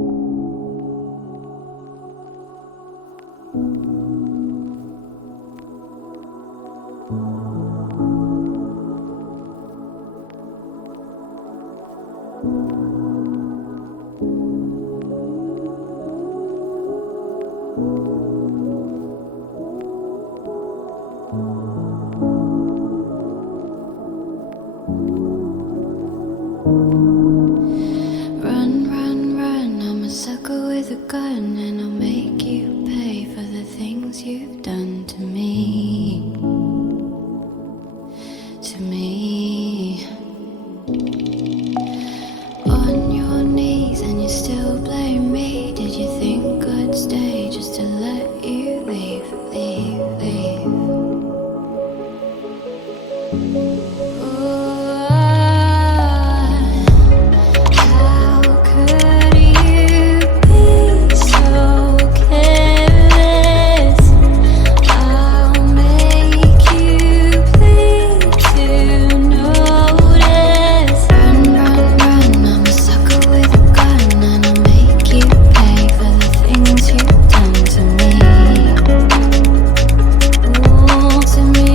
Run, run, run, I'm a sucker with a gun, and I'll make you pay for the things you've done to me. To me. On your knees and you still blame me. Did you think I'd stay just to let you leave, leave, leave? How could you be so careless? I'll make you bleed to notice. Run, run, run, I'm a sucker with a gun, and I'll make you pay for the things you've done to me. Ooh, to me.